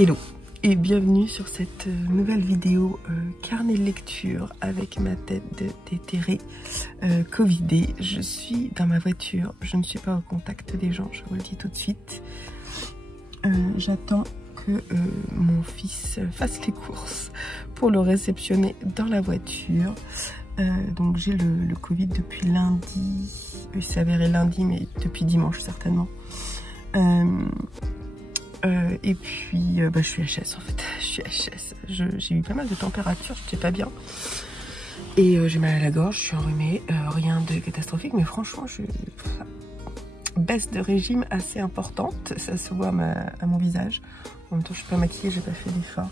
Hello et bienvenue sur cette nouvelle vidéo carnet de lecture avec ma tête déterrée covidée. Je suis dans ma voiture, je ne suis pas au contact des gens, je vous le dis tout de suite. J'attends que mon fils fasse les courses pour le réceptionner dans la voiture. Donc j'ai le Covid depuis lundi, il s'est avéré lundi mais depuis dimanche certainement. Et puis je suis HS en fait, je suis HS, j'ai eu pas mal de température, j'étais pas bien. Et j'ai mal à la gorge, je suis enrhumée, rien de catastrophique, mais franchement je baisse de régime assez importante, ça se voit à mon visage. En même temps je suis pas maquillée, j'ai pas fait d'effort.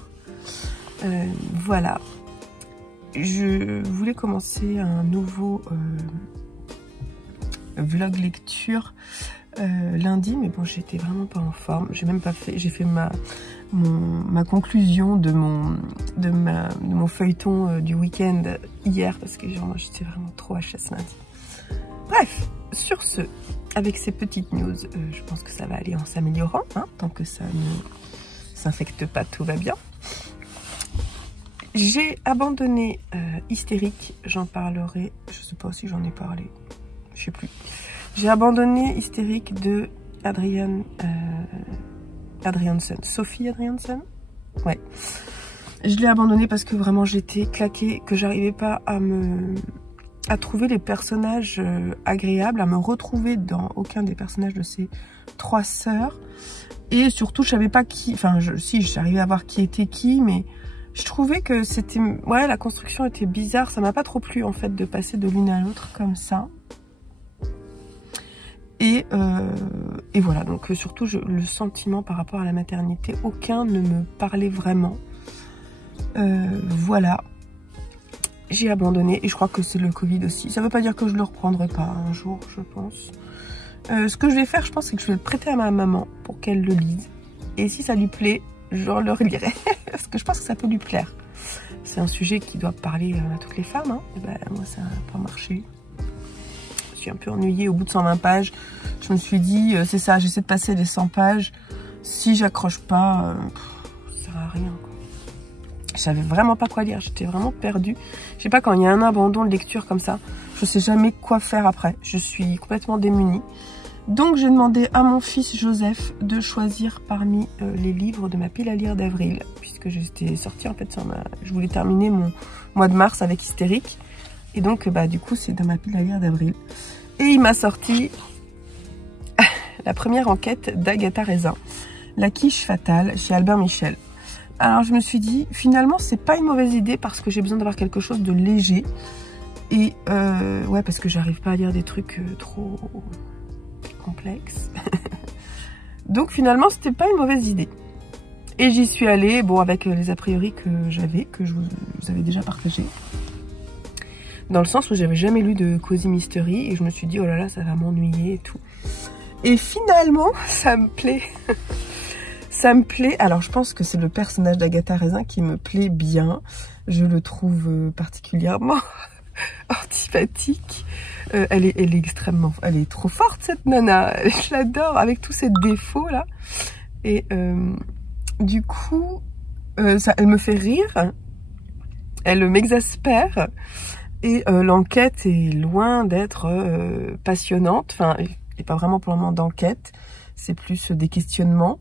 Voilà, je voulais commencer un nouveau vlog lecture lundi, mais bon j'étais vraiment pas en forme, j'ai même pas fait, j'ai fait ma conclusion de mon feuilleton du week-end hier parce que genre j'étais vraiment trop HS lundi. Bref, sur ce, avec ces petites news, je pense que ça va aller en s'améliorant, hein, tant que ça ne s'infecte pas, tout va bien. J'ai abandonné Hystérique, j'en parlerai, je sais pas si j'en ai parlé, je sais plus. J'ai abandonné Hystérique de Adriansson. Sophie Adriansson. Ouais. Je l'ai abandonné parce que vraiment j'étais claquée, que j'arrivais pas à trouver les personnages agréables, à me retrouver dans aucun des personnages de ces trois sœurs. Et surtout, je savais pas qui, enfin, si j'arrivais à voir qui était qui, mais je trouvais que c'était, ouais, la construction était bizarre. Ça m'a pas trop plu en fait de passer de l'une à l'autre comme ça. Et voilà, donc surtout le sentiment par rapport à la maternité, aucun ne me parlait vraiment. Voilà, j'ai abandonné et je crois que c'est le Covid aussi. Ça veut pas dire que je le reprendrai pas un jour, je pense. Ce que je vais faire, je pense, c'est que je vais le prêter à ma maman pour qu'elle le lise. Et si ça lui plaît, je le relirai. Parce que je pense que ça peut lui plaire. C'est un sujet qui doit parler à toutes les femmes, hein. Et ben, moi, ça n'a pas marché. Un peu ennuyée au bout de 120 pages. Je me suis dit, c'est ça, j'essaie de passer les 100 pages. Si j'accroche pas, ça sert à rien, quoi. Je savais vraiment pas quoi lire, j'étais vraiment perdue. Je sais pas, quand il y a un abandon de lecture comme ça, je sais jamais quoi faire après. Je suis complètement démunie. Donc j'ai demandé à mon fils Joseph de choisir parmi les livres de ma pile à lire d'avril, puisque j'étais sortie en fait, je voulais terminer mon mois de mars avec Hystérique. Et donc, du coup, c'est dans ma pile à lire d'avril. Et il m'a sorti la première enquête d'Agatha Raisin, La quiche fatale, chez Albin Michel. Alors, je me suis dit, finalement, c'est pas une mauvaise idée parce que j'ai besoin d'avoir quelque chose de léger. Et, ouais, parce que j'arrive pas à lire des trucs trop complexes. Donc, finalement, c'était pas une mauvaise idée. Et j'y suis allée, bon, avec les a priori que j'avais, que je vous avais déjà partagé. Dans le sens où j'avais jamais lu de Cozy Mystery et je me suis dit oh là là ça va m'ennuyer et tout. Et finalement ça me plaît. Ça me plaît. Alors je pense que c'est le personnage d'Agatha Raisin qui me plaît bien. Je le trouve particulièrement antipathique. Elle est extrêmement, elle est trop forte cette nana. Je l'adore avec tous ses défauts là. Et du coup elle me fait rire. Elle m'exaspère. Et l'enquête est loin d'être passionnante. Enfin, il n'est pas vraiment pour le moment d'enquête. C'est plus des questionnements.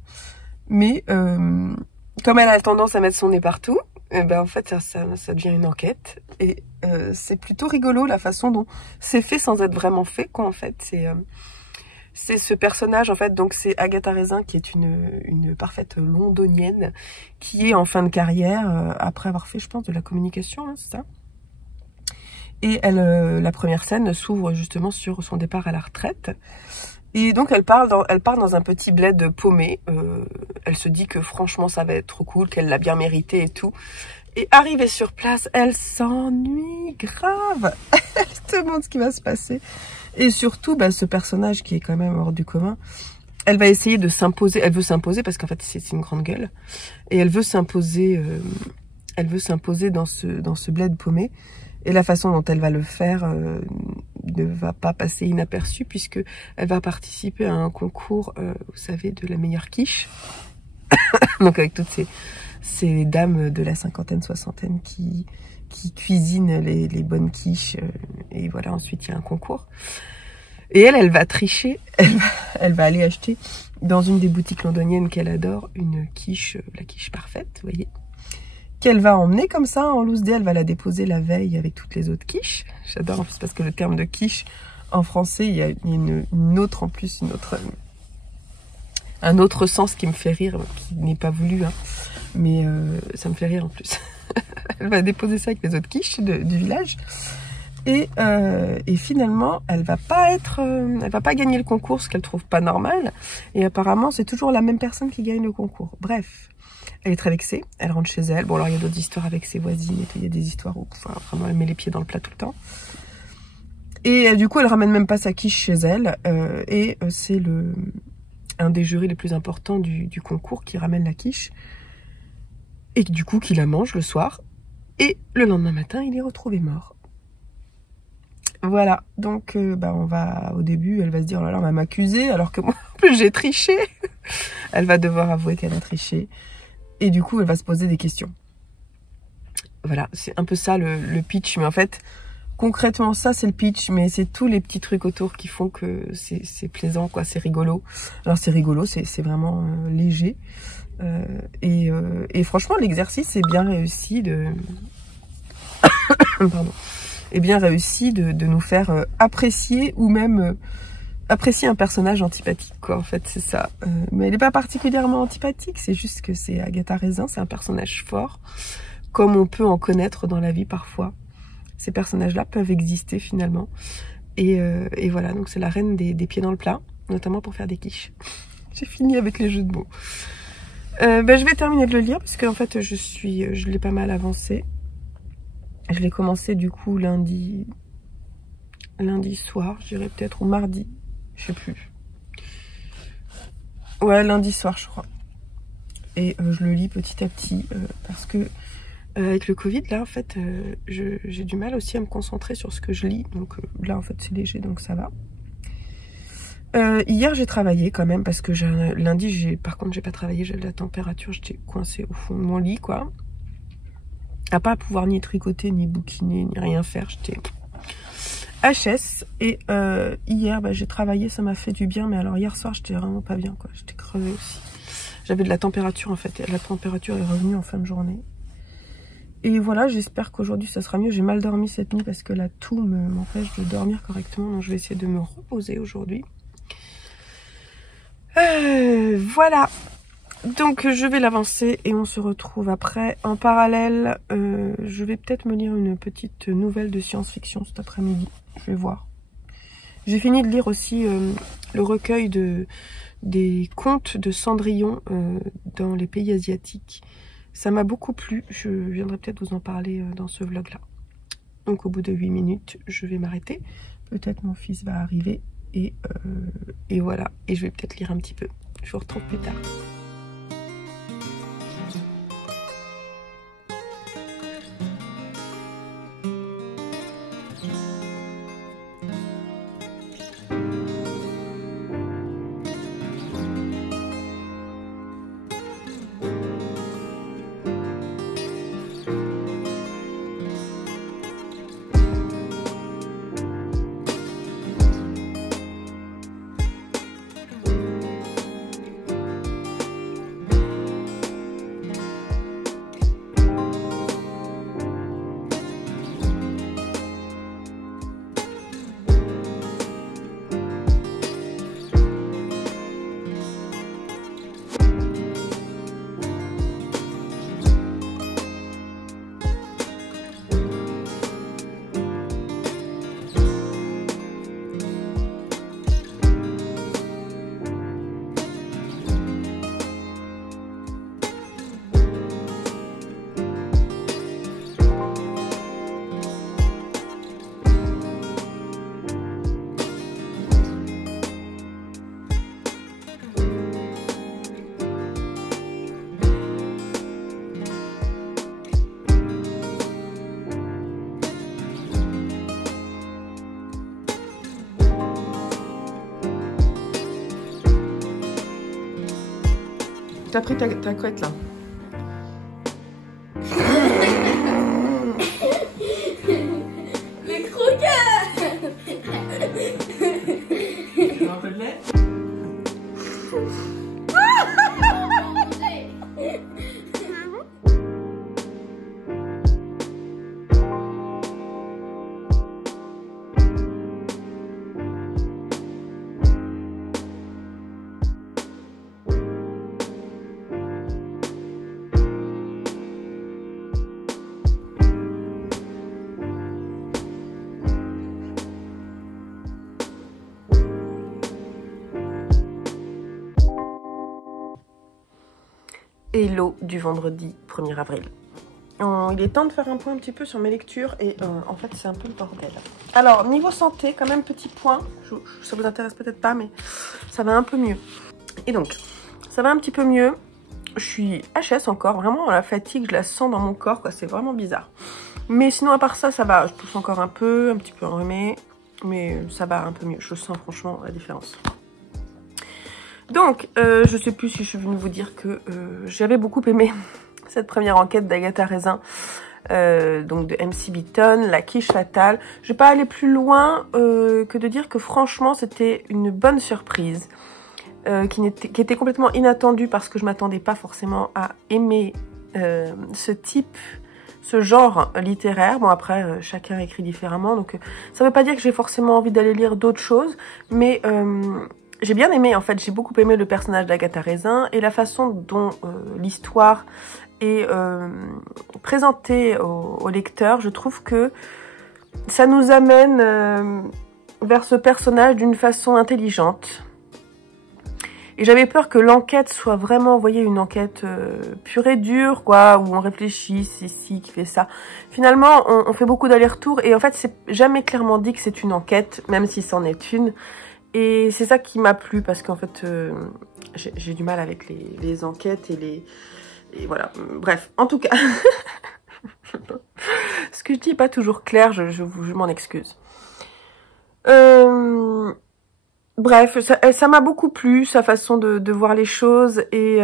Mais comme elle a tendance à mettre son nez partout, en fait, ça devient une enquête. Et c'est plutôt rigolo la façon dont c'est fait sans être vraiment fait, quoi, en fait. C'est ce personnage, en fait, donc c'est Agatha Raisin qui est une parfaite londonienne qui est en fin de carrière, après avoir fait, je pense, de la communication, hein, c'est ça ? Et la première scène s'ouvre justement sur son départ à la retraite. Et donc elle part dans un petit bled paumé. Elle se dit que franchement ça va être trop cool, qu'elle l'a bien mérité et tout. Et arrivée sur place, elle s'ennuie grave. Elle se demande ce qui va se passer. Et surtout, ce personnage qui est quand même hors du commun, elle va essayer de s'imposer. Elle veut s'imposer parce qu'en fait c'est une grande gueule. Et elle veut s'imposer dans ce bled paumé. Et la façon dont elle va le faire ne va pas passer inaperçue puisque elle va participer à un concours, vous savez, de la meilleure quiche. Donc avec toutes ces dames de la cinquantaine, soixantaine qui cuisinent les bonnes quiches. Et voilà, ensuite il y a un concours. Et elle va tricher, elle va aller acheter dans une des boutiques londoniennes qu'elle adore, une quiche, la quiche parfaite, vous voyez, qu'elle va emmener comme ça en loose day, elle va la déposer la veille avec toutes les autres quiches. J'adore en plus parce que le terme de quiche, en français, il y a une autre en plus, un autre sens qui me fait rire, qui n'est pas voulu, hein, mais ça me fait rire en plus. Elle va déposer ça avec les autres quiches du village. Et finalement, elle va pas gagner le concours, ce qu'elle trouve pas normal. Et apparemment, c'est toujours la même personne qui gagne le concours. Bref, elle est très vexée. Elle rentre chez elle. Bon, alors il y a d'autres histoires avec ses voisines. Et il y a des histoires où, enfin, vraiment, elle met les pieds dans le plat tout le temps. Et du coup, elle ramène même pas sa quiche chez elle. C'est un des jurys les plus importants du concours qui ramène la quiche. Et du coup, qui la mange le soir. Et le lendemain matin, il est retrouvé mort. Voilà, donc au début, elle va se dire, oh là là, on va m'accuser, alors que moi, en plus, j'ai triché. Elle va devoir avouer qu'elle a triché. Et du coup, elle va se poser des questions. Voilà, c'est un peu ça le pitch. Mais en fait, concrètement, ça, c'est le pitch. Mais c'est tous les petits trucs autour qui font que c'est plaisant, quoi. C'est rigolo. Alors, c'est rigolo, c'est vraiment léger. Et franchement, l'exercice est bien réussi Pardon. Et bien réussi de nous faire apprécier ou même apprécier un personnage antipathique, quoi. En fait, c'est ça. Mais elle n'est pas particulièrement antipathique, c'est juste que c'est Agatha Raisin, c'est un personnage fort, comme on peut en connaître dans la vie parfois. Ces personnages-là peuvent exister finalement. Et voilà, donc c'est la reine des pieds dans le plat, notamment pour faire des quiches. J'ai fini avec les jeux de mots. Je vais terminer de le lire, parce qu'en fait, je l'ai pas mal avancé. Je l'ai commencé du coup lundi soir, je dirais peut-être, ou mardi, je sais plus. Ouais, lundi soir, je crois. Et je le lis petit à petit, parce que avec le Covid, là, en fait, j'ai du mal aussi à me concentrer sur ce que je lis. Donc là, en fait, c'est léger, donc ça va. Hier, j'ai travaillé quand même, parce que lundi, par contre, j'ai pas travaillé, j'avais la température, j'étais coincée au fond de mon lit, quoi. À pas pouvoir ni tricoter, ni bouquiner, ni rien faire. J'étais HS. Et hier, j'ai travaillé, ça m'a fait du bien. Mais alors hier soir, j'étais vraiment pas bien, quoi. J'étais crevée aussi. J'avais de la température, en fait. Et la température est revenue en fin de journée. Et voilà, j'espère qu'aujourd'hui, ça sera mieux. J'ai mal dormi cette nuit parce que la toux m'empêche de dormir correctement. Donc, je vais essayer de me reposer aujourd'hui. Voilà. Donc je vais l'avancer et on se retrouve après. En parallèle, je vais peut-être me lire une petite nouvelle de science-fiction cet après-midi. Je vais voir. J'ai fini de lire aussi le recueil des contes de Cendrillon dans les pays asiatiques. Ça m'a beaucoup plu. Je viendrai peut-être vous en parler dans ce vlog-là. Donc au bout de 8 minutes, je vais m'arrêter. Peut-être mon fils va arriver. Et voilà. Et je vais peut-être lire un petit peu. Je vous retrouve plus tard. t'as pris ta couette là. Le croqueur. Un peu de lait. Hello du vendredi 1er avril. Il est temps de faire un point un petit peu sur mes lectures et en fait c'est un peu le bordel. Alors niveau santé, quand même petit point, ça vous intéresse peut-être pas mais ça va un peu mieux. Et donc, ça va un petit peu mieux, je suis HS encore, vraiment la fatigue je la sens dans mon corps, quoi. C'est vraiment bizarre. Mais sinon à part ça, ça va, je tousse encore un petit peu enrhumée, mais ça va un peu mieux, je sens franchement la différence. Donc, je sais plus si je suis venue vous dire que j'avais beaucoup aimé cette première enquête d'Agatha Raisin, donc de MC Beaton, La quiche fatale. Je vais pas aller plus loin que de dire que franchement c'était une bonne surprise, qui était complètement inattendue parce que je m'attendais pas forcément à aimer ce genre littéraire. Bon après, chacun écrit différemment, donc ça veut pas dire que j'ai forcément envie d'aller lire d'autres choses, mais j'ai bien aimé, en fait, j'ai beaucoup aimé le personnage d'Agatha Raisin et la façon dont l'histoire est présentée au lecteur. Je trouve que ça nous amène vers ce personnage d'une façon intelligente. Et j'avais peur que l'enquête soit vraiment, vous voyez, une enquête pure et dure, quoi, où on réfléchit, c'est ci qui fait ça. Finalement, on fait beaucoup d'allers-retours et en fait, c'est jamais clairement dit que c'est une enquête, même si c'en est une. Et c'est ça qui m'a plu parce qu'en fait, j'ai du mal avec les enquêtes et voilà. Bref, en tout cas, ce que je dis n'est pas toujours clair, je m'en excuse. Bref, ça m'a beaucoup plu, sa façon de voir les choses et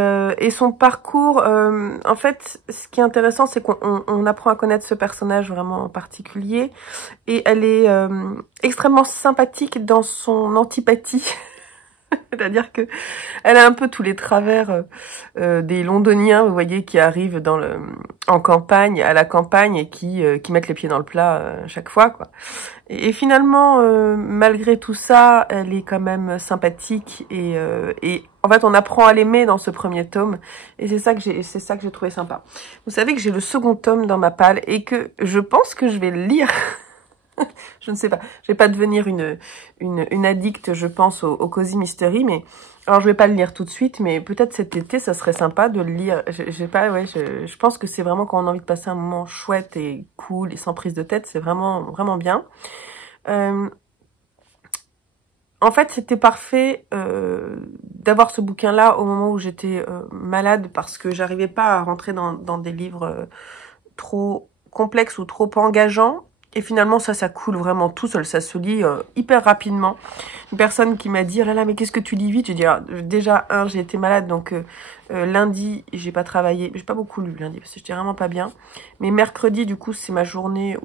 son parcours. En fait, ce qui est intéressant, c'est qu'on apprend à connaître ce personnage vraiment en particulier. Et elle est extrêmement sympathique dans son antipathie. C'est-à-dire que elle a un peu tous les travers des Londoniens, vous voyez, qui arrivent en campagne, à la campagne et qui mettent les pieds dans le plat chaque fois, quoi. Et finalement, malgré tout ça, elle est quand même sympathique et en fait, on apprend à l'aimer dans ce premier tome et c'est ça que j'ai trouvé sympa. Vous savez que j'ai le second tome dans ma palle et que je pense que je vais le lire. Je ne sais pas, je vais pas devenir une addicte, je pense, au Cozy Mystery, mais alors je vais pas le lire tout de suite, mais peut-être cet été, ça serait sympa de le lire. Je pense que c'est vraiment quand on a envie de passer un moment chouette et cool et sans prise de tête, c'est vraiment, vraiment bien. En fait, c'était parfait d'avoir ce bouquin-là au moment où j'étais malade parce que j'arrivais pas à rentrer dans des livres trop complexes ou trop engageants. Et finalement, ça coule vraiment tout seul, ça se lit hyper rapidement. Une personne qui m'a dit « Oh là là, mais qu'est-ce que tu lis vite ?» Je dis déjà, j'ai été malade, donc lundi, j'ai pas travaillé. J'ai pas beaucoup lu lundi, parce que j'étais vraiment pas bien. Mais mercredi, du coup, c'est ma journée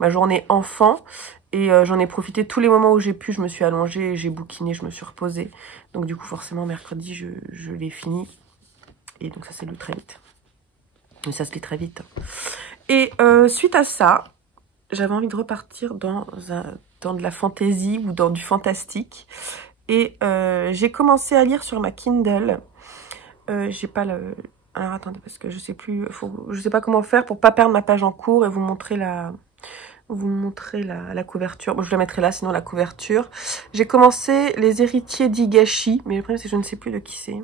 ma journée enfant. Et j'en ai profité tous les moments où j'ai pu. Je me suis allongée, j'ai bouquiné, je me suis reposée. Donc du coup, forcément, mercredi, je l'ai fini. Et donc ça s'est lu très vite. Mais ça se lit très vite. Et suite à ça, j'avais envie de repartir dans de la fantaisie ou dans du fantastique. Et j'ai commencé à lire sur ma Kindle. J'ai pas le... Alors attendez, parce que je sais plus... je sais pas comment faire pour pas perdre ma page en cours et vous montrer la couverture. Bon, je la mettrai là, sinon la couverture. J'ai commencé Les Héritiers d'Higashi. Mais le problème, c'est que je ne sais plus de qui c'est.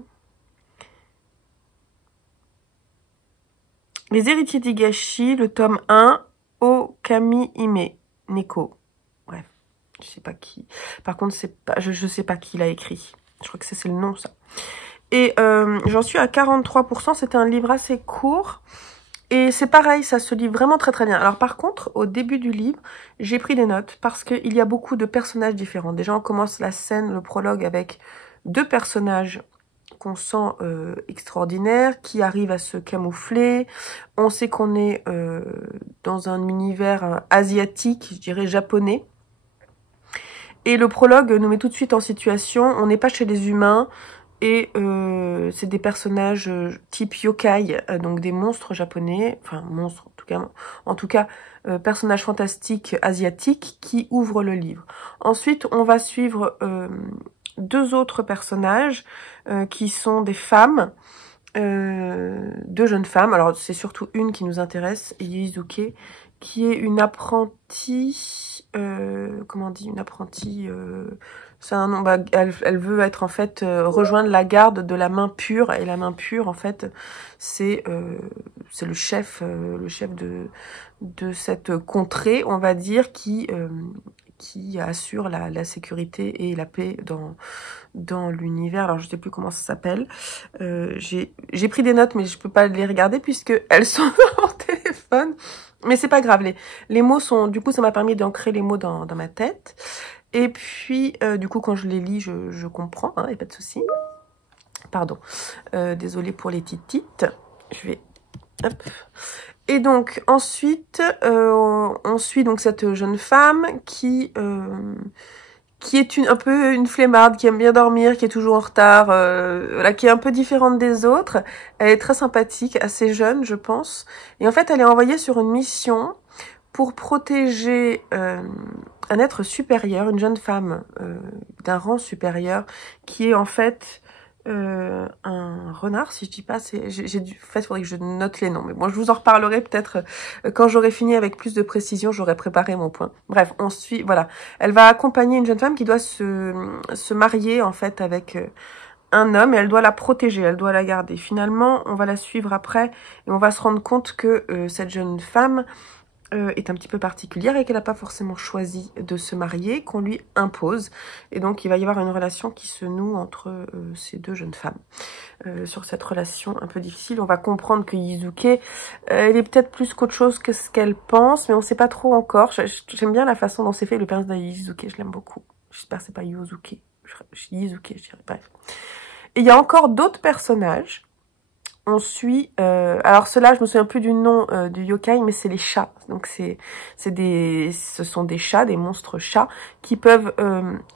Les Héritiers d'Higashi, le tome 1, Okami Hime, Neko. Bref, je sais pas qui. Par contre, je sais pas qui l'a écrit. Je crois que c'est le nom, ça. Et j'en suis à 43%. C'était un livre assez court. Et c'est pareil, ça se lit vraiment très très bien. Alors par contre, au début du livre, j'ai pris des notes parce qu'il y a beaucoup de personnages différents. Déjà, on commence la scène, le prologue avec deux personnages qu'on sent extraordinaire, qui arrive à se camoufler. On sait qu'on est dans un univers asiatique, je dirais japonais. Et le prologue nous met tout de suite en situation, on n'est pas chez les humains, et c'est des personnages type yokai, donc des monstres japonais, enfin monstres en tout cas personnages fantastiques asiatiques qui ouvrent le livre. Ensuite, on va suivre deux autres personnages qui sont des femmes, deux jeunes femmes. Alors c'est surtout une qui nous intéresse, Yuzuke, qui est une apprentie, comment on dit, une apprentie, c'est un nom, bah, elle veut être en fait rejoindre la garde de la main pure, et la main pure en fait c'est le chef de cette contrée, on va dire, qui assure la sécurité et la paix dans l'univers. Alors je sais plus comment ça s'appelle. J'ai pris des notes mais je peux pas les regarder puisque elles sont dans mon téléphone. Mais c'est pas grave, les mots sont... Du coup, ça m'a permis d'ancrer les mots dans ma tête. Et puis, du coup, quand je les lis, je comprends, hein, y a pas de souci. Pardon. Désolée pour les titites. Je vais... Hop. Et donc, ensuite, on suit donc cette jeune femme qui est un peu une flemmarde, qui aime bien dormir, qui est toujours en retard, voilà, qui est un peu différente des autres. Elle est très sympathique, assez jeune, je pense. Et en fait, elle est envoyée sur une mission pour protéger un être supérieur, une jeune femme d'un rang supérieur, qui est en fait un renard, si je dis pas, en fait, il faudrait que je note les noms, mais bon, je vous en reparlerai peut-être quand j'aurai fini avec plus de précision, j'aurai préparé mon point. Bref, on suit, voilà, elle va accompagner une jeune femme qui doit se marier, en fait, avec un homme, et elle doit la protéger, elle doit la garder. Finalement, on va la suivre après, et on va se rendre compte que cette jeune femme est un petit peu particulière et qu'elle n'a pas forcément choisi de se marier, qu'on lui impose. Et donc, il va y avoir une relation qui se noue entre ces deux jeunes femmes. Sur cette relation un peu difficile, on va comprendre que Yuzuke, elle est peut-être plus qu'autre chose que ce qu'elle pense, mais on ne sait pas trop encore. J'aime bien la façon dont c'est fait le personnage de Yuzuke, je l'aime beaucoup. J'espère que c'est pas Yuzuke. Yuzuke, je dirais, bref. Et il y a encore d'autres personnages. On suit, alors ceux-là, je me souviens plus du nom du yokai, mais c'est les chats. Donc ce sont des chats, des monstres chats, qui peuvent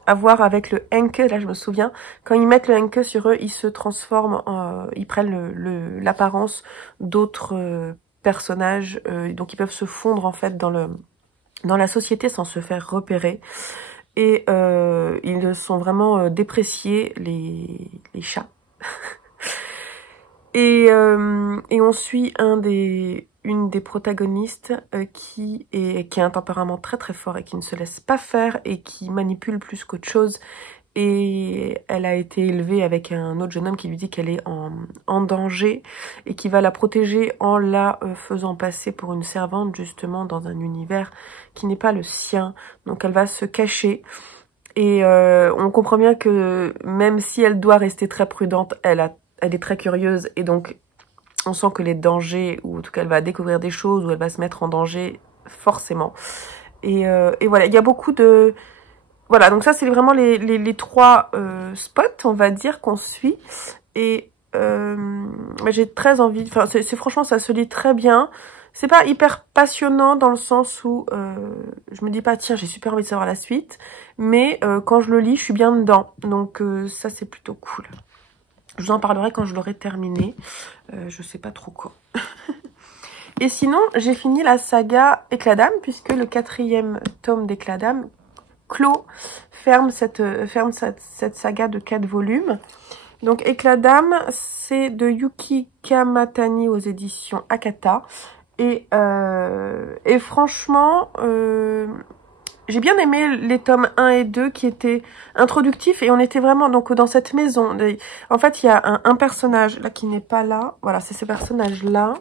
avoir avec le henke, là je me souviens, quand ils mettent le henke sur eux, ils se transforment, ils prennent l'apparence d'autres personnages, donc ils peuvent se fondre en fait dans la société sans se faire repérer. Et ils sont vraiment dépréciés, les chats. Et on suit une des protagonistes qui a un tempérament très très fort et qui ne se laisse pas faire et qui manipule plus qu'autre chose. Et elle a été élevée avec un autre jeune homme qui lui dit qu'elle est en danger et qui va la protéger en la faisant passer pour une servante justement dans un univers qui n'est pas le sien. Donc elle va se cacher. Et on comprend bien que même si elle doit rester très prudente, elle est très curieuse et donc on sent que les dangers, ou en tout cas elle va découvrir des choses, ou elle va se mettre en danger forcément. Et voilà, il y a beaucoup de... Voilà, donc ça c'est vraiment les trois spots, on va dire, qu'on suit. Et j'ai très envie, enfin franchement ça se lit très bien. C'est pas hyper passionnant dans le sens où je me dis pas tiens j'ai super envie de savoir la suite, mais quand je le lis je suis bien dedans, donc ça c'est plutôt cool. Je vous en parlerai quand je l'aurai terminé, je sais pas trop quand. Et sinon j'ai fini la saga Éclat d'âme puisque le 4e tome d'Éclat d'âme ferme cette saga de 4 volumes. Donc Éclat d'âme c'est de Yuki Kamatani aux éditions Akata. Et franchement, j'ai bien aimé les tomes 1 et 2 qui étaient introductifs et on était vraiment donc dans cette maison. En fait, il y a un personnage là qui n'est pas là. Voilà, c'est ce personnage-là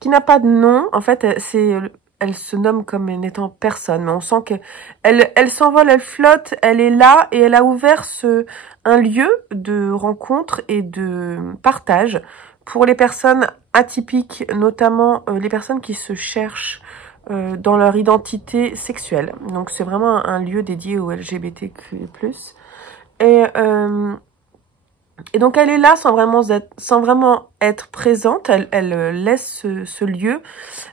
qui n'a pas de nom. En fait, elle se nomme comme n'étant personne, mais on sent que elle s'envole, elle flotte, elle est là et elle a ouvert un lieu de rencontre et de partage pour les personnes atypiques, notamment les personnes qui se cherchent dans leur identité sexuelle. Donc c'est vraiment un lieu dédié aux LGBTQ+. Et Et donc elle est là sans vraiment être présente, elle laisse ce lieu.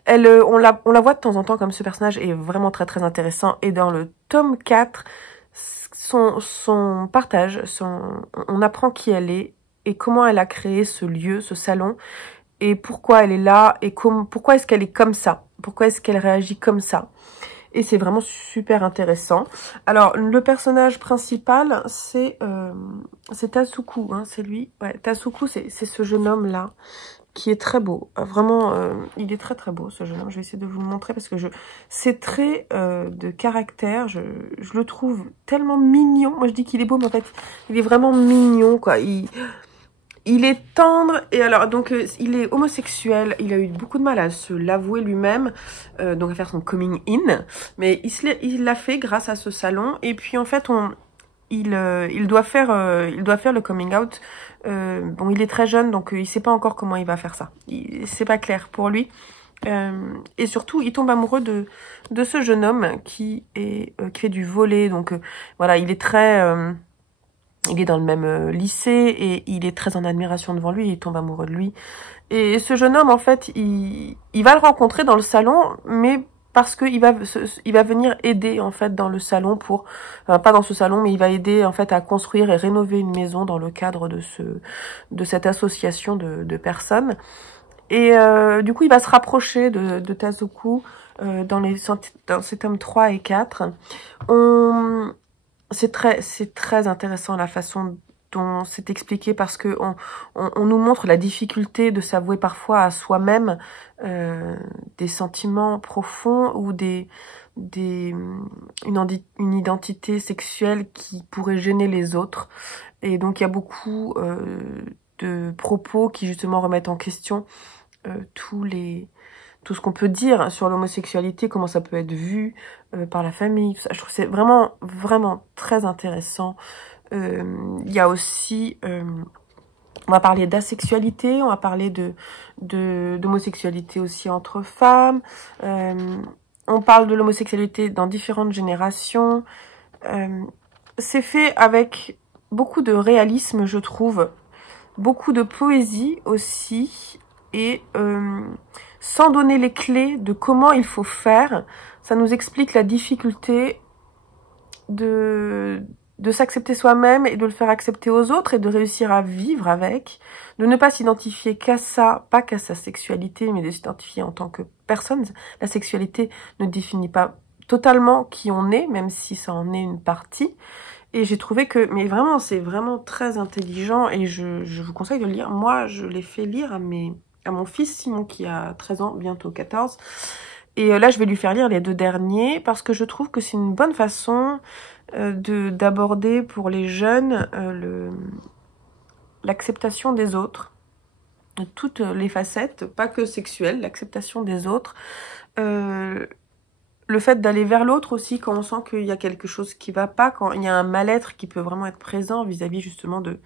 On la voit de temps en temps comme ce personnage est vraiment très très intéressant. Et dans le tome 4, son partage, on apprend qui elle est et comment elle a créé ce lieu, ce salon, et pourquoi elle est là, et pourquoi est-ce qu'elle est comme ça, pourquoi est-ce qu'elle réagit comme ça. Et c'est vraiment super intéressant. Alors, le personnage principal, c'est Tasuku, hein, c'est lui. Ouais, Tasuku, c'est ce jeune homme-là, qui est très beau. Vraiment, il est très très beau, ce jeune homme. Je vais essayer de vous le montrer, parce que ses traits de caractère, je le trouve tellement mignon. Moi, je dis qu'il est beau, mais en fait, il est vraiment mignon, quoi. Il est tendre, et alors, donc, il est homosexuel, il a eu beaucoup de mal à se l'avouer lui-même, donc à faire son coming in, mais il l'a fait grâce à ce salon, et puis en fait, il doit faire le coming out. Bon, il est très jeune, donc il sait pas encore comment il va faire ça, c'est pas clair pour lui, et surtout, il tombe amoureux de ce jeune homme qui fait du volley, donc voilà, il est très... il est dans le même lycée et il est très en admiration devant lui, il tombe amoureux de lui. Et ce jeune homme, en fait, il va le rencontrer dans le salon, mais parce que il va venir aider, en fait, dans le salon pour... pas dans ce salon, mais il va aider, en fait, à construire et rénover une maison dans le cadre de cette association de personnes. Et du coup, il va se rapprocher de Tasuku dans ces tomes 3 et 4. C'est très intéressant la façon dont c'est expliqué, parce que on nous montre la difficulté de s'avouer parfois à soi-même des sentiments profonds ou une identité sexuelle qui pourrait gêner les autres. Et donc il y a beaucoup de propos qui justement remettent en question tout ce qu'on peut dire sur l'homosexualité, comment ça peut être vu par la famille, tout ça. Je trouve que c'est vraiment, vraiment très intéressant. Il y a aussi... on va parler d'asexualité, on va parler d'homosexualité aussi entre femmes. On parle de l'homosexualité dans différentes générations. C'est fait avec beaucoup de réalisme, je trouve. Beaucoup de poésie aussi. Et... sans donner les clés de comment il faut faire, ça nous explique la difficulté de s'accepter soi-même et de le faire accepter aux autres et de réussir à vivre avec, de ne pas s'identifier qu'à ça, pas qu'à sa sexualité, mais de s'identifier en tant que personne. La sexualité ne définit pas totalement qui on est, même si ça en est une partie. Et j'ai trouvé que, mais vraiment, c'est vraiment très intelligent et je vous conseille de le lire. Moi, je l'ai fait lire à mon fils Simon qui a 13 ans, bientôt 14. Et là, je vais lui faire lire les 2 derniers parce que je trouve que c'est une bonne façon d'aborder pour les jeunes l'acceptation des autres, de toutes les facettes, pas que sexuelles, l'acceptation des autres. Le fait d'aller vers l'autre aussi quand on sent qu'il y a quelque chose qui va pas, quand il y a un mal-être qui peut vraiment être présent vis-à-vis justement de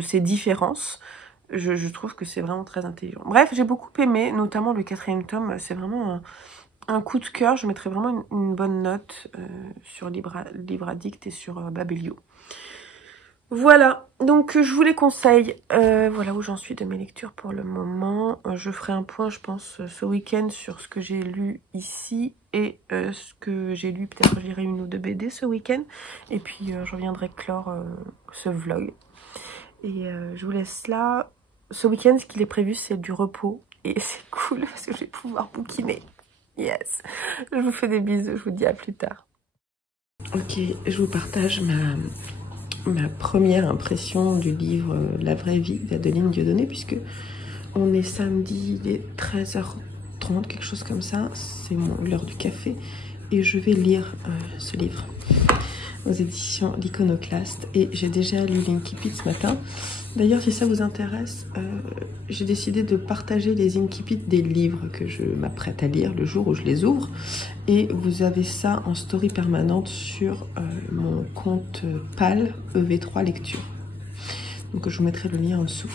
ces différences. Je trouve que c'est vraiment très intelligent. Bref, j'ai beaucoup aimé, notamment le 4e tome. C'est vraiment un coup de cœur. Je mettrai vraiment une bonne note sur Livre Addict et sur Babelio. Voilà, donc je vous les conseille. Voilà où j'en suis de mes lectures pour le moment. Je ferai un point, je pense, ce week-end sur ce que j'ai lu ici et ce que j'ai lu. Peut-être que je lirai 1 ou 2 BD ce week-end. Et puis je reviendrai clore ce vlog. Et je vous laisse là. Ce week-end, ce qu'il est prévu, c'est du repos. Et c'est cool parce que je vais pouvoir bouquiner. Yes. Je vous fais des bisous. Je vous dis à plus tard. Ok, je vous partage ma première impression du livre La vraie vie d'Adeline Dieudonné, puisque on est samedi, il est 13h30, quelque chose comme ça. C'est l'heure du café. Et je vais lire ce livre aux éditions L'Iconoclaste. Et j'ai déjà lu l'Incipit ce matin. D'ailleurs, si ça vous intéresse, j'ai décidé de partager les incipits des livres que je m'apprête à lire le jour où je les ouvre. Et vous avez ça en story permanente sur mon compte PAL EV3 Lecture. Donc je vous mettrai le lien en dessous.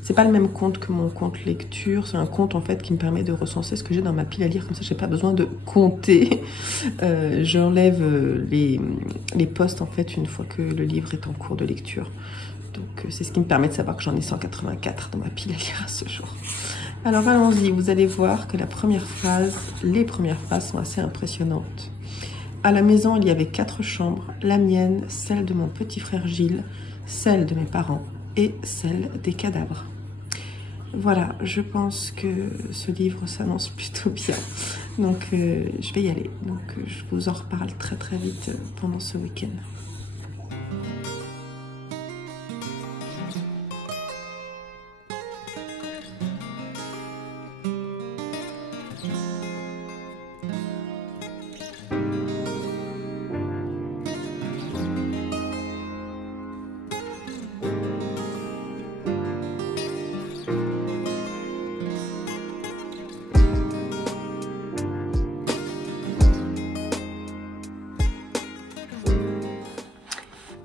C'est pas le même compte que mon compte lecture, c'est un compte en fait qui me permet de recenser ce que j'ai dans ma pile à lire, comme ça j'ai pas besoin de compter. J'enlève les posts en fait une fois que le livre est en cours de lecture. Donc c'est ce qui me permet de savoir que j'en ai 184 dans ma pile à lire à ce jour. Alors allons-y, vous allez voir que les premières phrases sont assez impressionnantes. À la maison, il y avait 4 chambres, la mienne, celle de mon petit frère Gilles, celle de mes parents et celle des cadavres. Voilà, je pense que ce livre s'annonce plutôt bien. Donc je vais y aller. Donc je vous en reparle très très vite pendant ce week-end.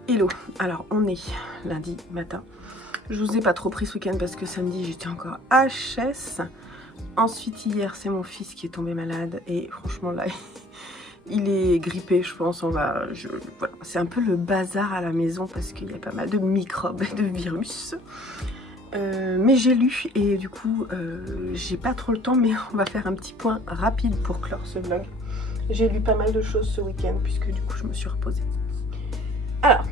Hello, alors on est lundi matin. Je vous ai pas trop pris ce week-end parce que samedi j'étais encore HS. Ensuite hier c'est mon fils qui est tombé malade et franchement là il est grippé je pense. Voilà. C'est un peu le bazar à la maison parce qu'il y a pas mal de microbes et de virus. Mais j'ai lu et du coup j'ai pas trop le temps, mais on va faire un petit point rapide pour clore ce vlog. J'ai lu pas mal de choses ce week-end puisque du coup je me suis reposée. Alors,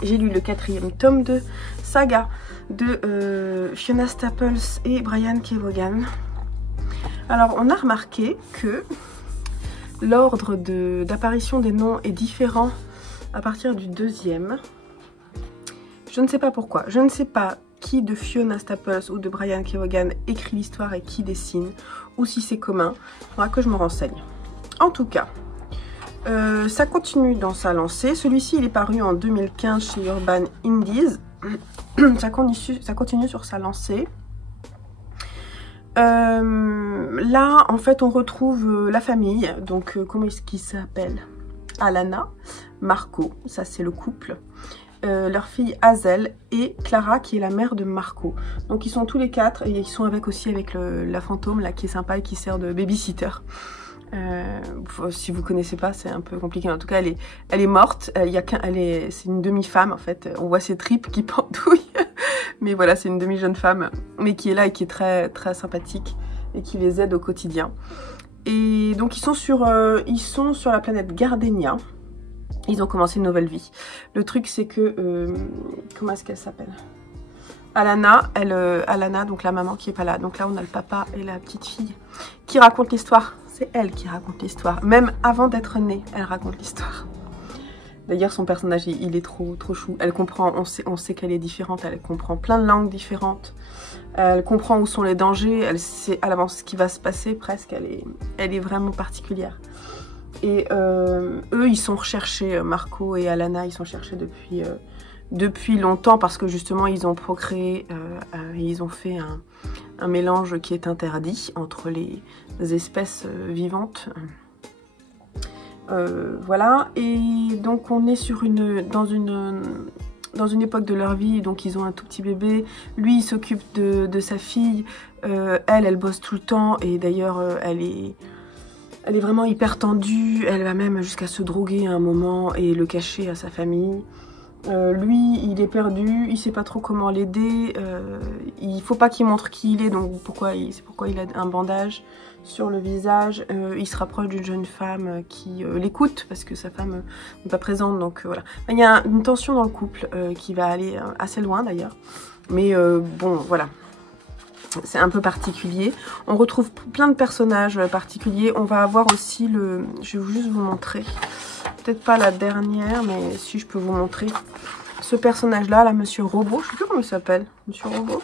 j'ai lu le 4e tome de Saga de Fiona Staples et Brian Kevogan. Alors, on a remarqué que l'ordre d'apparition des noms est différent à partir du 2e. Je ne sais pas pourquoi. Je ne sais pas qui de Fiona Staples ou de Brian Kevogan écrit l'histoire et qui dessine, ou si c'est commun. Il faudra que je me renseigne. En tout cas, ça continue dans sa lancée. Celui-ci il est paru en 2015 chez Urban Indies. Ça continue sur sa lancée. Là en fait on retrouve la famille. Donc comment est-ce qu'il s'appelle? Alana, Marco, ça c'est le couple. Leur fille Hazel et Clara qui est la mère de Marco. Donc ils sont tous les 4 et ils sont aussi avec la fantôme là qui est sympa et qui sert de babysitter. Si vous connaissez pas, c'est un peu compliqué. En tout cas, elle est morte. C'est une demi-femme en fait. On voit ses tripes qui pendouillent. Mais voilà, c'est une demi-jeune femme, mais qui est là et qui est très très sympathique et qui les aide au quotidien. Et donc ils sont sur la planète Gardenia. Ils ont commencé une nouvelle vie. Le truc c'est que comment est-ce qu'elle s'appelle? Alana, donc la maman qui est pas là. Donc là on a le papa et la petite fille qui racontent l'histoire. C'est elle qui raconte l'histoire. Même avant d'être née, elle raconte l'histoire. D'ailleurs, son personnage, il est trop chou. Elle comprend, on sait qu'elle est différente. Elle comprend plein de langues différentes. Elle comprend où sont les dangers. Elle sait à l'avance ce qui va se passer presque. Elle est vraiment particulière. Et eux, ils sont recherchés. Marco et Alana, ils sont cherchés depuis longtemps parce que justement, ils ont procréé. Ils ont fait un mélange qui est interdit entre les espèces vivantes. Voilà, et donc on est dans une époque de leur vie, donc ils ont un tout petit bébé. Lui il s'occupe de sa fille, elle bosse tout le temps et d'ailleurs elle est vraiment hyper tendue. Elle va même jusqu'à se droguer à un moment et le cacher à sa famille. Lui il est perdu, il sait pas trop comment l'aider, il faut pas qu'il montre qui il est, donc c'est pourquoi il a un bandage sur le visage. Il se rapproche d'une jeune femme qui l'écoute parce que sa femme n'est pas présente, donc voilà. Il y a une tension dans le couple qui va aller assez loin d'ailleurs, mais bon voilà. C'est un peu particulier. On retrouve plein de personnages particuliers. On va avoir aussi je vais juste vous montrer. Peut-être pas la dernière, mais si je peux vous montrer. Ce personnage-là, là, Monsieur Robot. Je sais plus comment il s'appelle. Monsieur Robot.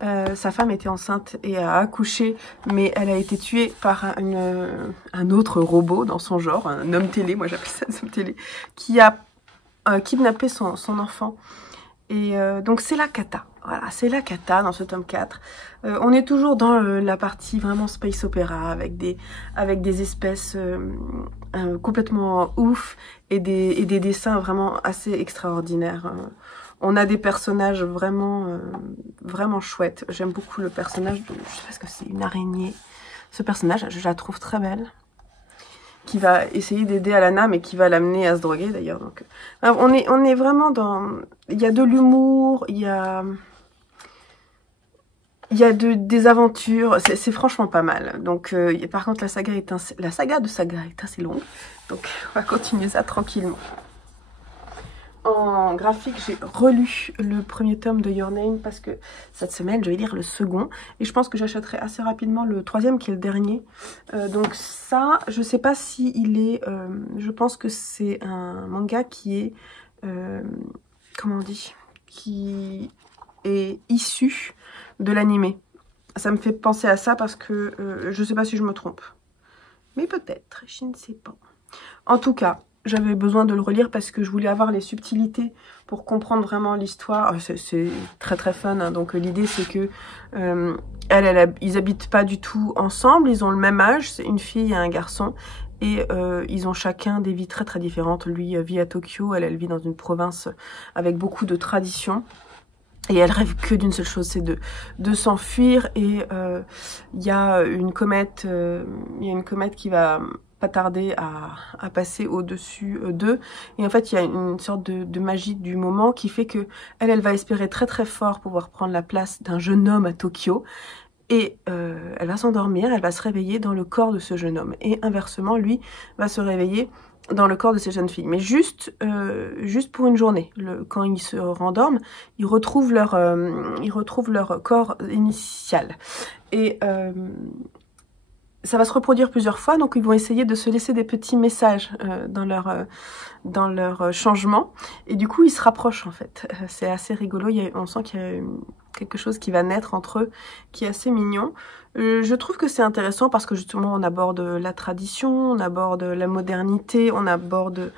Sa femme était enceinte et a accouché, mais elle a été tuée par un autre robot dans son genre, un homme télé, moi j'appelle ça un homme télé, qui a kidnappé son enfant. Et donc c'est la cata. Voilà, c'est la cata dans ce tome 4. On est toujours dans la partie vraiment space opéra avec des espèces complètement ouf et des dessins vraiment assez extraordinaires. On a des personnages vraiment chouettes. J'aime beaucoup le personnage je sais pas ce que c'est, une araignée. Ce personnage, je la trouve très belle. qui va essayer d'aider Alana, mais qui va l'amener à se droguer d'ailleurs. Donc, on est vraiment dans... Il y a de l'humour, il y a des aventures, c'est franchement pas mal. Donc, par contre, la saga de Saga est assez longue. Donc, on va continuer ça tranquillement. En graphique, j'ai relu le premier tome de Your Name parce que cette semaine, je vais lire le second. Et je pense que j'achèterai assez rapidement le troisième qui est le dernier. Donc ça, je sais pas si il est... je pense que c'est un manga qui est... comment on dit? Qui est issu de l'animé. Ça me fait penser à ça parce que je sais pas si je me trompe. Mais peut-être, je ne sais pas. En tout cas... J'avais besoin de le relire parce que je voulais avoir les subtilités pour comprendre vraiment l'histoire. C'est très très fun, hein. Donc l'idée c'est que ils habitent pas du tout ensemble, ils ont le même âge, c'est une fille et un garçon. Et ils ont chacun des vies très très différentes. Lui vit à Tokyo, elle vit dans une province avec beaucoup de traditions. Et elle rêve que d'une seule chose, c'est de s'enfuir. Et il y a une comète qui va pas tarder à passer au-dessus d'eux. Et en fait, il y a une sorte de magie du moment qui fait que elle va espérer très très fort pouvoir prendre la place d'un jeune homme à Tokyo. Et elle va s'endormir, elle va se réveiller dans le corps de ce jeune homme. Et inversement, lui va se réveiller dans le corps de ces jeunes filles. Mais juste pour une journée. Quand ils se rendorment, ils retrouvent leur corps initial. Et... ça va se reproduire plusieurs fois, donc ils vont essayer de se laisser des petits messages dans leur changement. Et du coup, ils se rapprochent en fait. C'est assez rigolo, on sent qu'il y a quelque chose qui va naître entre eux, qui est assez mignon. Je trouve que c'est intéressant parce que justement, on aborde la tradition, on aborde la modernité, on aborde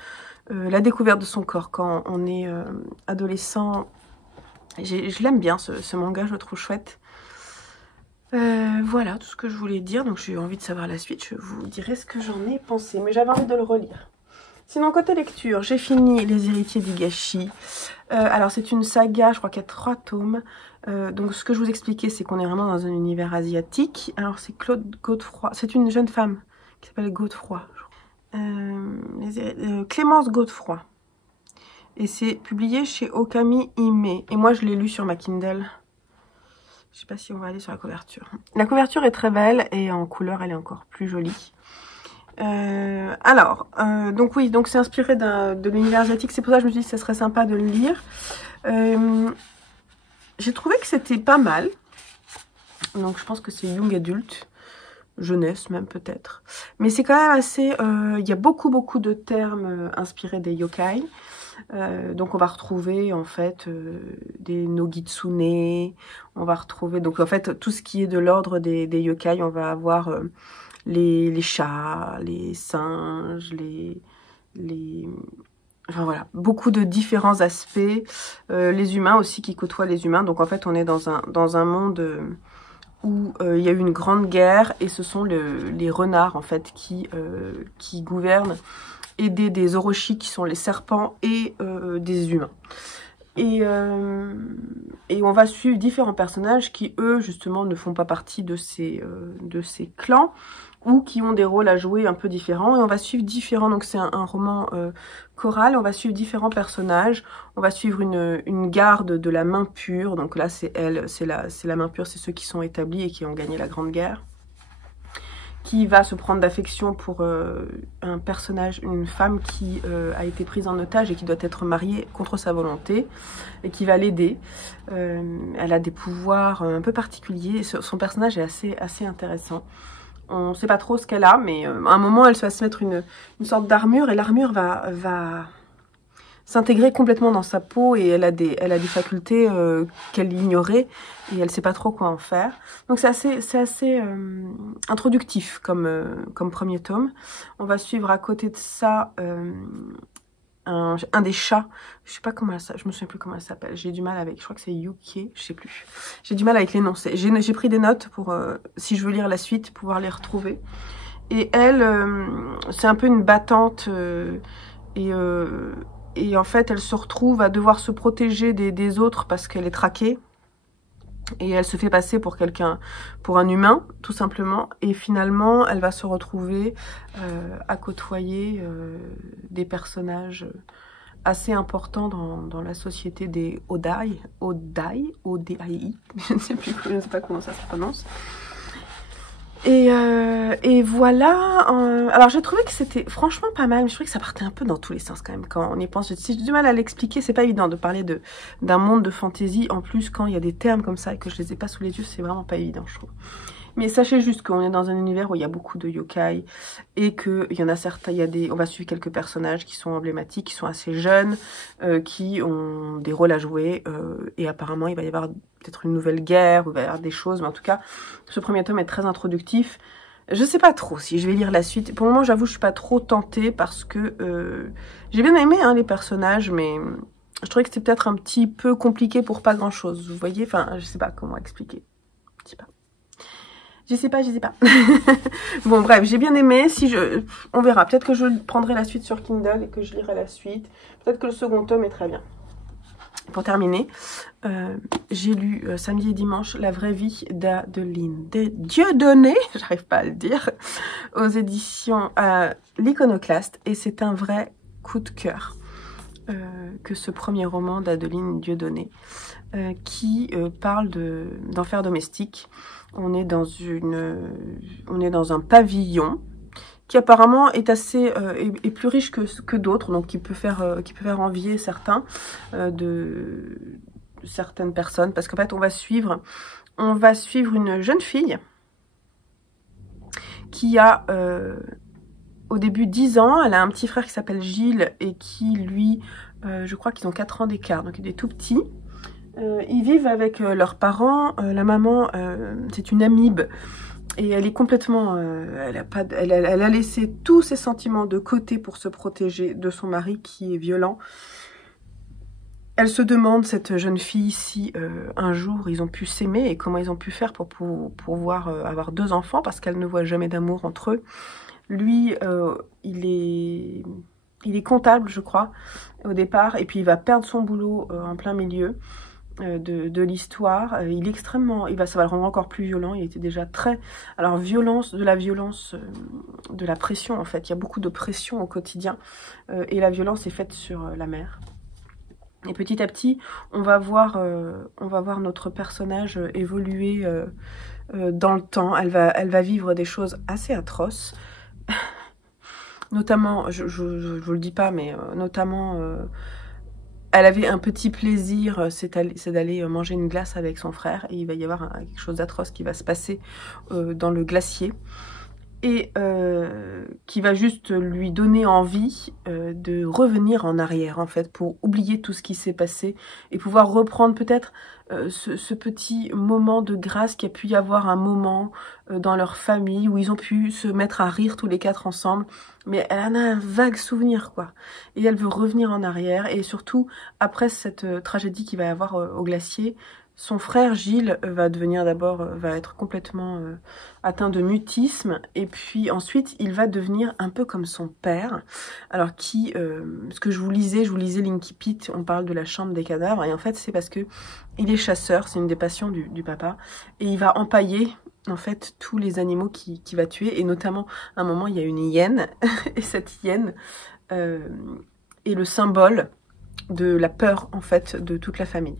la découverte de son corps quand on est adolescent. Je l'aime bien, ce manga, je le trouve chouette. Voilà tout ce que je voulais dire, donc j'ai envie de savoir la suite, je vous dirai ce que j'en ai pensé, mais j'avais envie de le relire. Sinon, côté lecture, j'ai fini Les Héritiers d'Higashi. Alors c'est une saga, je crois qu'il y a 3 tomes, donc ce que je vous expliquais, c'est qu'on est vraiment dans un univers asiatique. Alors c'est Claude Godefroy, c'est une jeune femme qui s'appelle Godefroy, Clémence Godefroy. Et c'est publié chez Okami Hime, et moi je l'ai lu sur ma Kindle. Je sais pas si on va aller sur la couverture. La couverture est très belle et en couleur elle est encore plus jolie. Donc oui, donc c'est inspiré de l'univers asiatique. C'est pour ça que je me suis dit que ça serait sympa de le lire. J'ai trouvé que c'était pas mal. Donc je pense que c'est young adulte. Jeunesse même peut-être. Mais c'est quand même assez... il y a beaucoup de termes inspirés des yokai. Donc on va retrouver en fait des nogitsune, on va retrouver donc en fait tout ce qui est de l'ordre des yokai. On va avoir les chats, les singes, enfin voilà, beaucoup de différents aspects, les humains aussi qui côtoient les humains. Donc en fait on est dans un monde où il y a eu une grande guerre et ce sont les renards en fait qui gouvernent, aider des orochi qui sont les serpents et des humains. Et on va suivre différents personnages qui, eux, justement, ne font pas partie de ces clans ou qui ont des rôles à jouer un peu différents. Et on va suivre différents... Donc c'est un roman choral, on va suivre différents personnages. On va suivre une garde de la main pure. Donc là, c'est elle, c'est la main pure, c'est ceux qui sont établis et qui ont gagné la Grande Guerre. Qui va se prendre d'affection pour un personnage, une femme qui a été prise en otage et qui doit être mariée contre sa volonté et qui va l'aider. Elle a des pouvoirs un peu particuliers. Son personnage est assez intéressant. On ne sait pas trop ce qu'elle a, mais à un moment, elle va se mettre une sorte d'armure et l'armure va s'intégrer complètement dans sa peau et elle a des facultés qu'elle ignorait et elle sait pas trop quoi en faire. Donc c'est assez introductif comme premier tome. On va suivre à côté de ça un des chats. Je sais pas comment je me souviens plus comment elle s'appelle. J'ai du mal avec, je crois que c'est Yuki, je sais plus. J'ai du mal avec les noms. J'ai pris des notes pour si je veux lire la suite pouvoir les retrouver. Et elle, c'est un peu une battante et en fait, elle se retrouve à devoir se protéger des autres parce qu'elle est traquée. Et elle se fait passer pour quelqu'un, pour un humain, tout simplement. Et finalement, elle va se retrouver à côtoyer des personnages assez importants dans la société des Odai, je ne sais plus, je ne sais pas comment ça se prononce. Et voilà, alors j'ai trouvé que c'était franchement pas mal, mais je trouvais que ça partait un peu dans tous les sens quand même, quand on y pense. Si j'ai du mal à l'expliquer, c'est pas évident de parler d'un monde de fantasy, en plus quand il y a des termes comme ça et que je les ai pas sous les yeux, c'est vraiment pas évident, je trouve. Mais sachez juste qu'on est dans un univers où il y a beaucoup de yokai et qu'il y en a certains, on va suivre quelques personnages qui sont emblématiques, qui sont assez jeunes, qui ont des rôles à jouer et apparemment il va y avoir peut-être une nouvelle guerre, ou il va y avoir des choses, mais en tout cas ce premier tome est très introductif. Je sais pas trop si je vais lire la suite. Pour le moment j'avoue je suis pas trop tentée parce que j'ai bien aimé hein, les personnages, mais je trouvais que c'était peut-être un petit peu compliqué pour pas grand chose, vous voyez, enfin je sais pas comment expliquer, je sais pas. Bon bref, j'ai bien aimé, on verra, peut-être que je prendrai la suite sur Kindle et que je lirai la suite, peut-être que le second tome est très bien. Pour terminer, j'ai lu samedi et dimanche La vraie vie d'Adeline Dieudonné, j'arrive pas à le dire, aux éditions L'Iconoclaste, et c'est un vrai coup de cœur que ce premier roman d'Adeline Dieudonné qui parle d'enfer domestique. On est dans un pavillon qui apparemment est assez est plus riche que d'autres, donc qui peut faire envier certains de certaines personnes, parce qu'en fait on va suivre une jeune fille qui a au début 10 ans, elle a un petit frère qui s'appelle Gilles et qui lui, je crois qu'ils ont 4 ans d'écart, donc il est tout petit. Ils vivent avec leurs parents, la maman c'est une amibe et elle est complètement, elle a laissé tous ses sentiments de côté pour se protéger de son mari qui est violent. Elle se demande, cette jeune fille, si un jour ils ont pu s'aimer et comment ils ont pu faire pour pouvoir avoir 2 enfants, parce qu'elle ne voit jamais d'amour entre eux. Lui, il est comptable, je crois, au départ, et puis il va perdre son boulot en plein milieu de l'histoire. Ça va le rendre encore plus violent. Il était déjà très... Alors, de la pression, en fait. Il y a beaucoup de pression au quotidien, et la violence est faite sur la mère. Et petit à petit, on va voir notre personnage évoluer dans le temps. Elle va vivre des choses assez atroces. Notamment, je vous le dis pas, mais notamment, elle avait un petit plaisir, c'est d'aller manger une glace avec son frère, et il va y avoir quelque chose d'atroce qui va se passer dans le glacier, et qui va juste lui donner envie de revenir en arrière, en fait, pour oublier tout ce qui s'est passé, et pouvoir reprendre peut-être ce petit moment de grâce qu'il y a pu y avoir un moment dans leur famille où ils ont pu se mettre à rire tous les 4 ensemble, mais elle en a un vague souvenir, quoi, et elle veut revenir en arrière. Et surtout après cette tragédie qu'il va y avoir au glacier, son frère Gilles va être complètement atteint de mutisme, et puis ensuite il va devenir un peu comme son père. Alors ce que je vous lisais l'Inkipit, on parle de la chambre des cadavres, et en fait c'est parce que il est chasseur, c'est une des passions du papa, et il va empailler en fait tous les animaux qu'il va tuer, et notamment à un moment il y a une hyène, et cette hyène est le symbole de la peur en fait de toute la famille.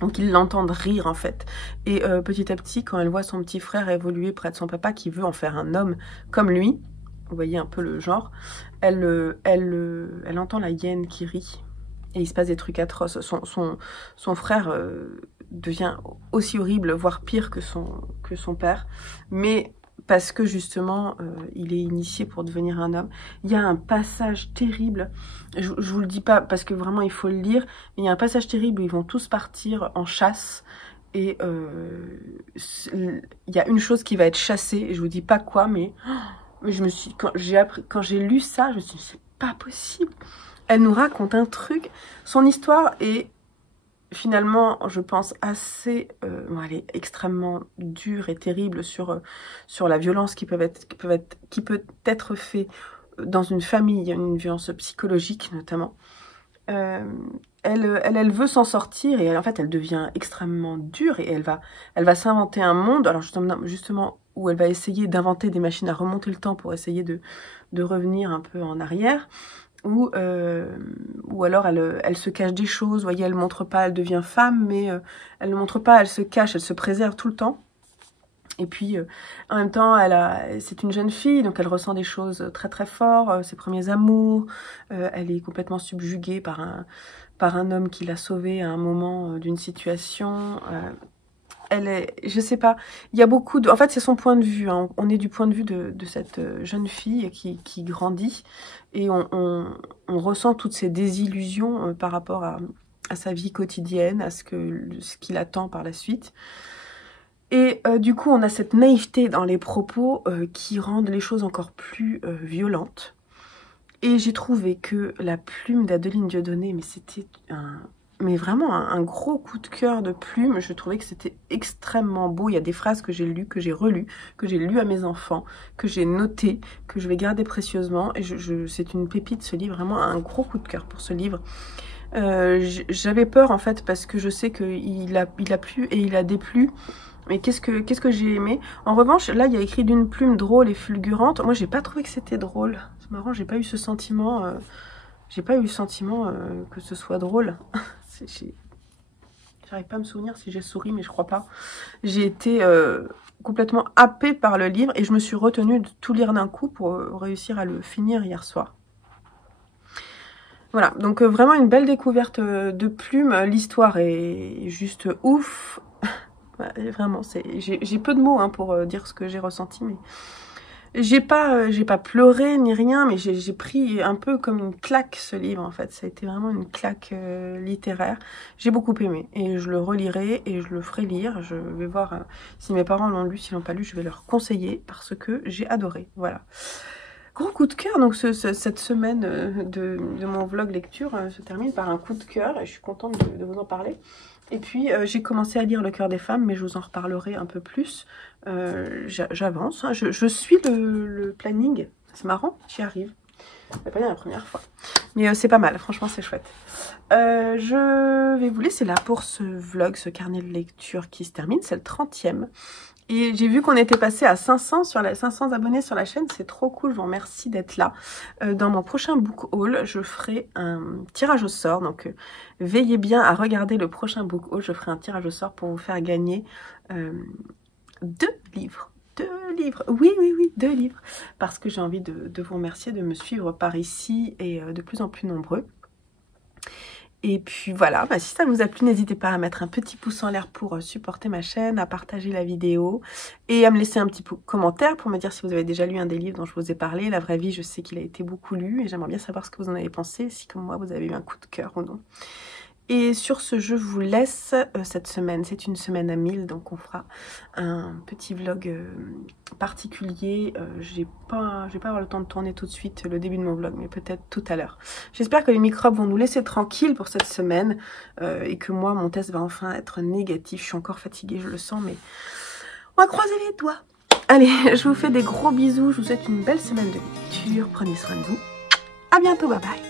Donc ils l'entendent rire en fait. Et petit à petit, quand elle voit son petit frère évoluer près de son papa, qui veut en faire un homme comme lui, vous voyez un peu le genre, elle entend la hyène qui rit. Et il se passe des trucs atroces. Son frère devient aussi horrible, voire pire que son père. Mais parce que justement, il est initié pour devenir un homme. Il y a un passage terrible, je vous le dis pas parce que vraiment il faut le lire, mais il y a un passage terrible où ils vont tous partir en chasse, et il y a une chose qui va être chassée, et je vous dis pas quoi, mais quand j'ai lu ça, je me suis dit, c'est pas possible. Elle nous raconte un truc, son histoire est finalement, je pense, elle est extrêmement dure et terrible sur la violence qui peut être faite dans une famille, une violence psychologique notamment. elle veut s'en sortir et en fait, elle devient extrêmement dure et elle va s'inventer un monde. Alors justement, où elle va essayer d'inventer des machines à remonter le temps pour essayer de revenir un peu en arrière. Ou alors elle se cache des choses. Vous voyez, elle montre pas, elle devient femme, mais elle ne montre pas, elle se cache, elle se préserve tout le temps. Et puis, en même temps, c'est une jeune fille, donc elle ressent des choses très très fortes, ses premiers amours. Elle est complètement subjuguée par un homme qui l'a sauvée à un moment d'une situation. Je sais pas, il y a beaucoup de... En fait, c'est son point de vue, hein. On est du point de vue de cette jeune fille qui grandit. Et on ressent toutes ces désillusions par rapport à sa vie quotidienne, à ce qui l'attend par la suite. Et du coup, on a cette naïveté dans les propos qui rendent les choses encore plus violentes. Et j'ai trouvé que la plume d'Adeline Dieudonné, mais c'était vraiment un gros coup de cœur de plume. Je trouvais que c'était extrêmement beau. Il y a des phrases que j'ai lues, que j'ai relues, que j'ai lues à mes enfants, que j'ai notées, que je vais garder précieusement. Et c'est une pépite, ce livre, vraiment un gros coup de cœur pour ce livre. J'avais peur en fait parce que je sais qu'il a plu et il a déplu. Mais qu'est-ce que j'ai aimé. En revanche, là, il y a écrit d'une plume drôle et fulgurante. Moi, j'ai pas trouvé que c'était drôle. C'est marrant, j'ai pas eu ce sentiment. J'ai pas eu le sentiment que ce soit drôle. J'arrive pas à me souvenir si j'ai souri, mais je crois pas. J'ai été complètement happée par le livre et je me suis retenue de tout lire d'un coup pour réussir à le finir hier soir. Voilà, donc vraiment une belle découverte de plume. L'histoire est juste ouf. Vraiment, j'ai peu de mots hein, pour dire ce que j'ai ressenti, mais j'ai pas pleuré ni rien, mais j'ai pris un peu comme une claque ce livre en fait. Ça a été vraiment une claque littéraire. J'ai beaucoup aimé et je le relirai et je le ferai lire. Je vais voir si mes parents l'ont lu, s'ils l'ont pas lu, je vais leur conseiller parce que j'ai adoré. Voilà. Gros coup de cœur, donc cette semaine de mon vlog lecture se termine par un coup de cœur et je suis contente de vous en parler. Et puis j'ai commencé à lire Le cœur des femmes, mais je vous en reparlerai un peu plus. J'avance, hein. Je suis le planning, c'est marrant, j'y arrive. C'est pas bien la première fois, mais c'est pas mal, franchement c'est chouette. Je vais vous laisser là pour ce vlog, ce carnet de lecture qui se termine, c'est le 30e. Et j'ai vu qu'on était passé à 500 abonnés sur la chaîne, c'est trop cool, je vous remercie d'être là. Dans mon prochain book haul, je ferai un tirage au sort, donc veillez bien à regarder le prochain book haul, je ferai un tirage au sort pour vous faire gagner 2 livres. 2 livres, oui, 2 livres, parce que j'ai envie de vous remercier de me suivre par ici et de plus en plus nombreux. Et puis voilà, si ça vous a plu, n'hésitez pas à mettre un petit pouce en l'air pour supporter ma chaîne, à partager la vidéo et à me laisser un petit commentaire pour me dire si vous avez déjà lu un des livres dont je vous ai parlé. La vraie vie, je sais qu'il a été beaucoup lu et j'aimerais bien savoir ce que vous en avez pensé, si comme moi vous avez eu un coup de cœur ou non. Et sur ce, je vous laisse cette semaine. C'est une semaine à 1000, donc on fera un petit vlog particulier. Je vais pas avoir le temps de tourner tout de suite le début de mon vlog, mais peut-être tout à l'heure. J'espère que les microbes vont nous laisser tranquilles pour cette semaine et que moi, mon test va enfin être négatif. Je suis encore fatiguée, je le sens, mais on va croiser les doigts. Allez, je vous fais des gros bisous. Je vous souhaite une belle semaine de lecture. Prenez soin de vous. À bientôt, bye bye.